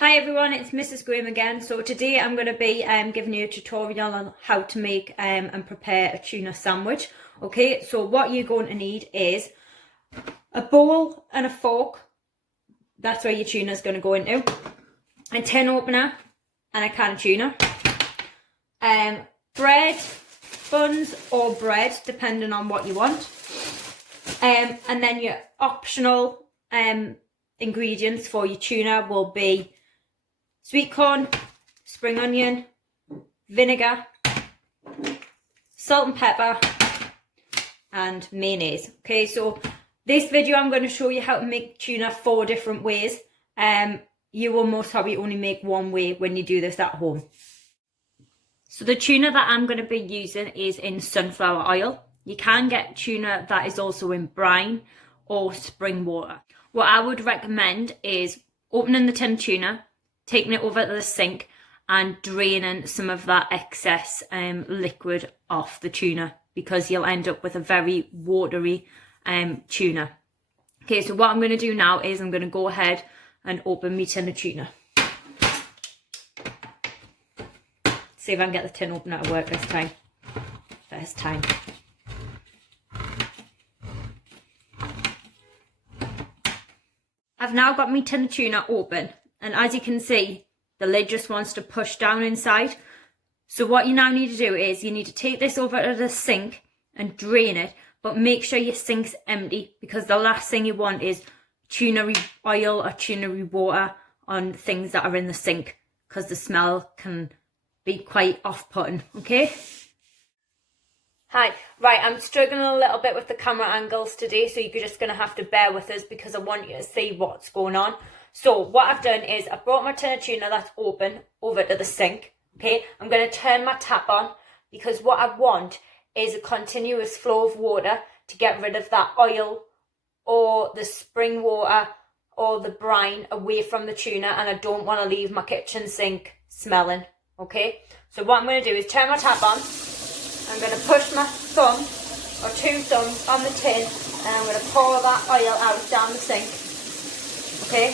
Hi everyone, it's Mrs. Graham again. So today I'm going to be giving you a tutorial on how to make and prepare a tuna sandwich. Okay, so what you're going to need is a bowl and a fork. That's where your tuna is going to go into. A tin opener and a can of tuna. Bread, buns or bread, depending on what you want. And then your optional ingredients for your tuna will be sweet corn, spring onion, vinegar, salt and pepper, and mayonnaise. Okay, so this video I'm going to show you how to make tuna 4 different ways. You will most probably only make one way when you do this at home. So the tuna that I'm going to be using is in sunflower oil. You can get tuna that is also in brine or spring water. What I would recommend is opening the tin of tuna, taking it over to the sink and draining some of that excess liquid off the tuna, because you'll end up with a very watery tuna. Okay, so what I'm going to do now is I'm going to go ahead and open my tin of tuna. See if I can get the tin opener to work this time. First time. I've now got my tin of tuna open, and as you can see, the lid just wants to push down inside. So what you now need to do is you need to take this over to the sink and drain it, but make sure your sink's empty, because the last thing you want is tuna oil or tuna water on things that are in the sink, because the smell can be quite off-putting, okay? Hi, right, I'm struggling a little bit with the camera angles today, so you're just going to have to bear with us because I want you to see what's going on. So what I've done is I brought my tin of tuna that's open over to the sink, okay? I'm going to turn my tap on, because what I want is a continuous flow of water to get rid of that oil or the spring water or the brine away from the tuna, and I don't want to leave my kitchen sink smelling, okay? So what I'm going to do is turn my tap on. I'm going to push my thumb or 2 thumbs on the tin, and I'm going to pour that oil out down the sink. Okay?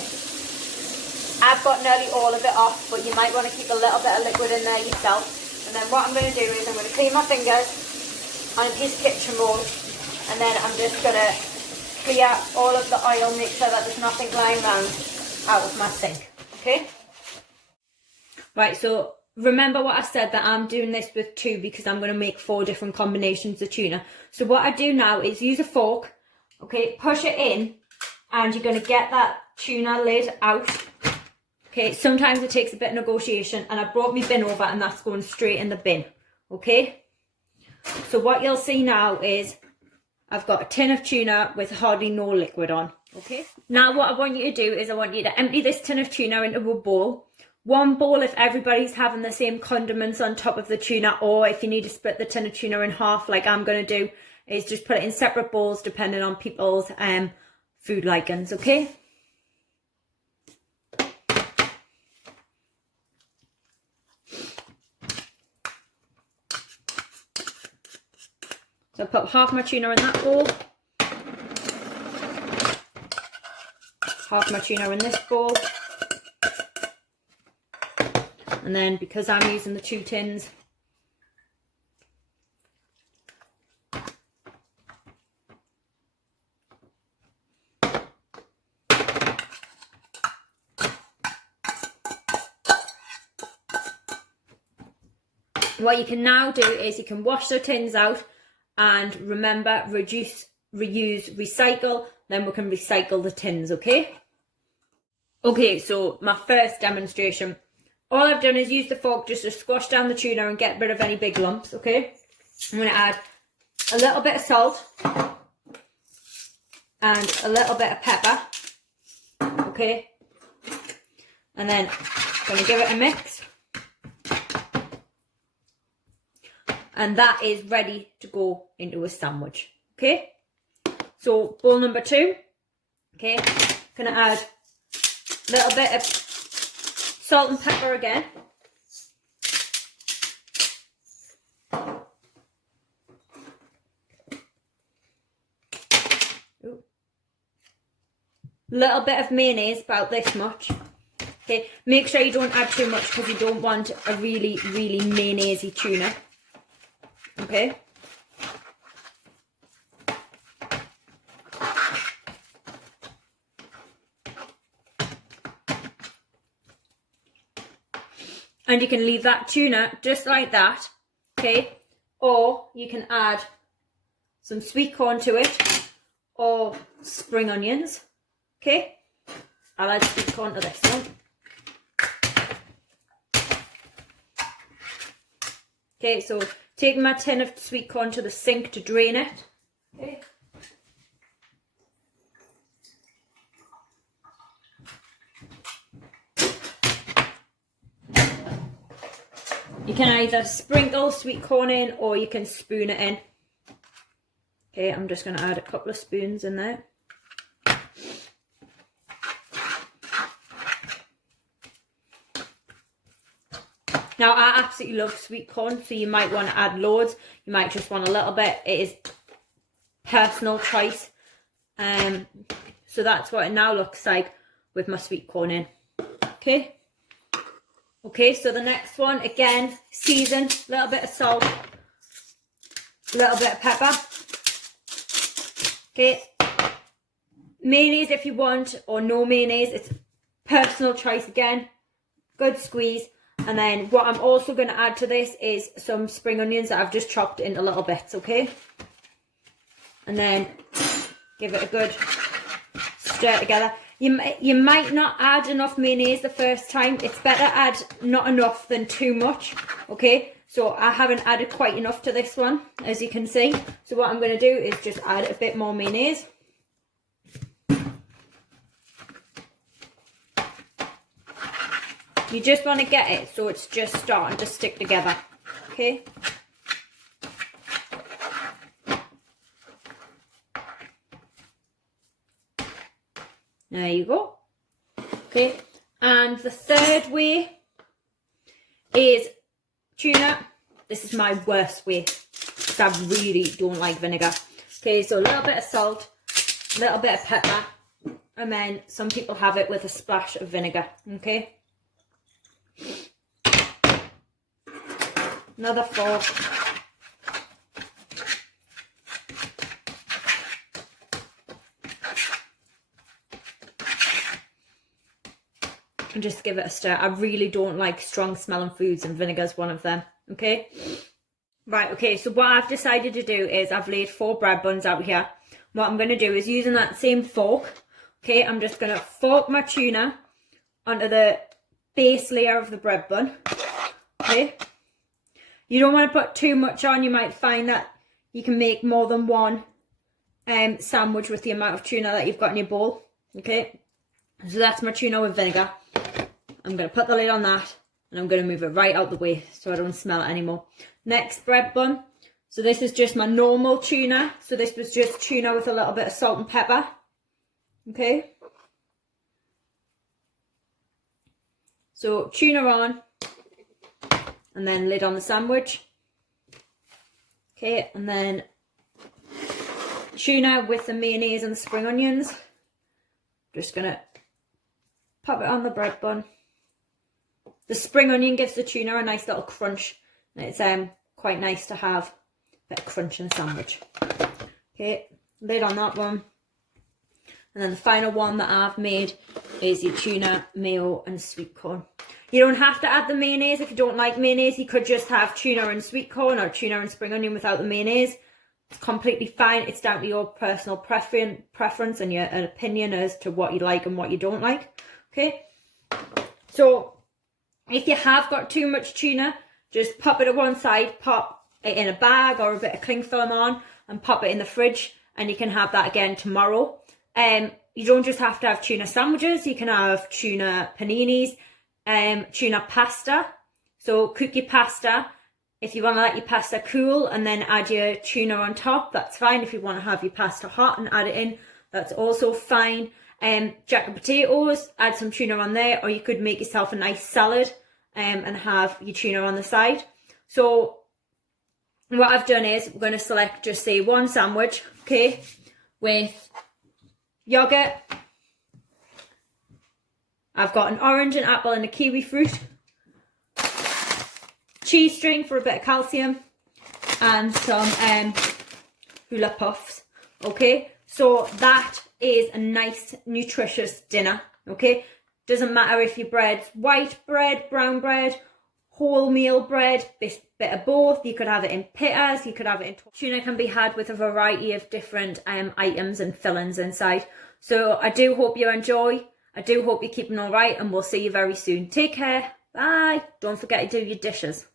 I've got nearly all of it off, but you might want to keep a little bit of liquid in there yourself. And then what I'm going to do is I'm going to clean my fingers on a piece of kitchen roll, and then I'm just going to clear all of the oil, make sure that there's nothing lying around out of my sink. Okay? Right, so remember what I said, that I'm doing this with 2 because I'm going to make 4 different combinations of tuna. So what I do now is use a fork, okay, push it in, and you're going to get that tuna lid out. Okay, sometimes it takes a bit of negotiation, and I brought my bin over and that's going straight in the bin, okay? So what you'll see now is I've got a tin of tuna with hardly no liquid on, okay? Now what I want you to do is I want you to empty this tin of tuna into a bowl. 1 bowl if everybody's having the same condiments on top of the tuna, or if you need to split the tin of tuna in half like I'm going to do, is just put it in separate bowls depending on people's food likings, okay? So I put half my tuna in that bowl, half my tuna in this bowl. And then because I'm using the 2 tins, what you can now do is you can wash the tins out, and remember, reduce, reuse, recycle, then we can recycle the tins, okay? Okay, so my first demonstration. All I've done is use the fork just to squash down the tuna and get rid of any big lumps, okay? I'm going to add a little bit of salt and a little bit of pepper, okay? And then I'm going to give it a mix. And that is ready to go into a sandwich, okay? So bowl number 2, okay? Going to add a little bit of salt and pepper again. Little bit of mayonnaise, about this much. Okay, make sure you don't add too much because you don't want a really, really mayonnaise-y tuna. Okay. And you can leave that tuna just like that, okay? Or you can add some sweet corn to it or spring onions, okay? I'll add sweet corn to this one. Okay, so taking my tin of sweet corn to the sink to drain it, okay? You can either sprinkle sweet corn in or you can spoon it in. Okay, I'm just going to add a couple of spoons in there. Now, I absolutely love sweet corn, so you might want to add loads. You might just want a little bit. It is personal choice. So that's what it now looks like with my sweet corn in. Okay. Okay, so the next one, again, season, a little bit of salt, a little bit of pepper. Okay, mayonnaise if you want, or no mayonnaise, it's personal choice again. Good squeeze. And then what I'm also going to add to this is some spring onions that I've just chopped into little bits, okay? And then give it a good stir together. You might not add enough mayonnaise the first time. It's better add not enough than too much, okay? So I haven't added quite enough to this one, as you can see. So what I'm going to do is just add a bit more mayonnaise. You just want to get it so it's just starting to stick together, okay? There you go. Okay, and the third way is tuna. This is my worst way because I really don't like vinegar. Okay, so a little bit of salt, a little bit of pepper, and then some people have it with a splash of vinegar, okay? Another fork. And just give it a stir. I really don't like strong smelling foods, and vinegar is one of them, okay? Right, okay, so what I've decided to do is I've laid 4 bread buns out here. What I'm going to do is, using that same fork, okay, I'm just going to fork my tuna onto the base layer of the bread bun, okay? You don't want to put too much on. You might find that you can make more than one sandwich with the amount of tuna that you've got in your bowl, okay? So that's my tuna with vinegar. I'm going to put the lid on that and I'm going to move it right out the way so I don't smell it anymore. Next bread bun. So this is just my normal tuna. So this was just tuna with a little bit of salt and pepper. Okay. So tuna on and then lid on the sandwich. Okay, and then tuna with the mayonnaise and the spring onions. Just going to pop it on the bread bun. The spring onion gives the tuna a nice little crunch. It's quite nice to have a bit of crunch in the sandwich. Okay, lid on that one. And then the final one that I've made is your tuna, mayo and sweet corn. You don't have to add the mayonnaise if you don't like mayonnaise. You could just have tuna and sweet corn or tuna and spring onion without the mayonnaise. It's completely fine. It's down to your personal preference and your opinion as to what you like and what you don't like. Okay, so if you have got too much tuna, just pop it at one side, pop it in a bag or a bit of cling film on and pop it in the fridge, and you can have that again tomorrow. You don't just have to have tuna sandwiches. You can have tuna paninis, tuna pasta. So cook your pasta. If you want to let your pasta cool and then add your tuna on top, that's fine. If you want to have your pasta hot and add it in, that's also fine. Jacket potatoes, add some tuna on there, or you could make yourself a nice salad and have your tuna on the side. So what I've done is we're going to select just say one sandwich, okay, with yogurt, I've got an orange, an apple and a kiwi fruit. Cheese string for a bit of calcium. And some hula puffs. Okay, so that is a nice nutritious dinner. Okay, doesn't matter if your bread's white bread, brown bread, wholemeal bread, bit of both. You could have it in pittas, you could have it in tuna. Can be had with a variety of different items and fillings inside. So I do hope you enjoy. I do hope you're keeping all right, and we'll see you very soon. Take care. Bye. Don't forget to do your dishes.